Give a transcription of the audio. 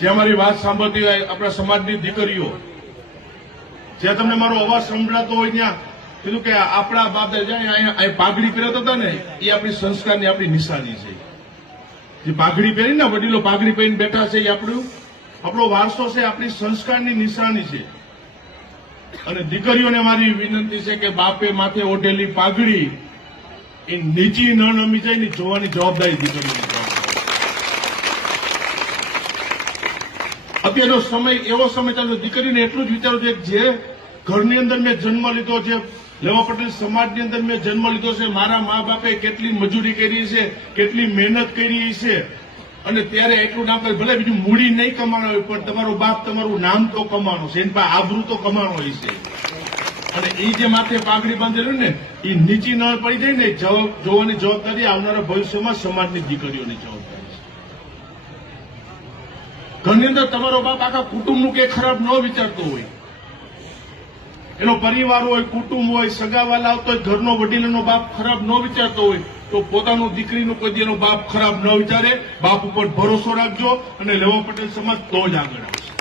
જે અમારી વાત સાંભળતી હોય આપણા સમાજની દીકરીઓ, જે તમને મારો અવાજ સંભળાતો હોય ત્યાં કીધું કે આપણા બાપ દાદા પાઘડી પહેરતા હતા ને એ આપણી સંસ્કારની આપણી નિશાની છે. જે પાઘડી પહેરીને વડીલો પાઘડી પહેરીને બેઠા છે એ આપણો વારસો છે, આપણી સંસ્કારની નિશાની છે. અને દીકરીઓને મારી વિનંતી છે કે બાપે માથે ઓઢેલી પાઘડી એ નીચી ન નમી જાય ને જોવાની જવાબદારી દીકરીઓની. અત્યારનો સમય એવો સમય ચાલુ, દીકરીને એટલું જ વિચારવું છે કે જે ઘરની અંદર મેં જન્મ લીધો છે, લેવા પટેલ સમાજની અંદર મેં જન્મ લીધો છે, મારા મા બાપે કેટલી મજૂરી કરી છે, કેટલી મહેનત કરી છે, અને ત્યારે એટલું નામ કરે, ભલે બીજું મૂડી નહીં કમાણો હોય પણ તમારો બાપ તમારું નામ તો કમાણો છે, એની પાસે આબરૂ તો કમાણો હોય છે. અને એ જે માથે પાઘડી બાંધેલું ને એ નીચી ન પડી જાય ને જોવાની જવાબદારી આવનારા ભવિષ્યમાં સમાજની દીકરીઓની જવાબદારી છે. ઘરની અંદર તમારો બાપ આખા કુટુંબનું કે ખરાબ ન વિચારતો હોય, એનો પરિવાર હોય, કુટુંબ હોય, સગાવાલા આવતો હોય, ઘરનો વડીલોનો બાપ ખરાબ ન વિચારતો હોય તો પોતાનું દીકરીનું કોઈ એનો બાપ ખરાબ ન વિચારે. બાપ ઉપર ભરોસો રાખજો અને લેવા પટેલ સમાજ તો જ આગળ આવશે.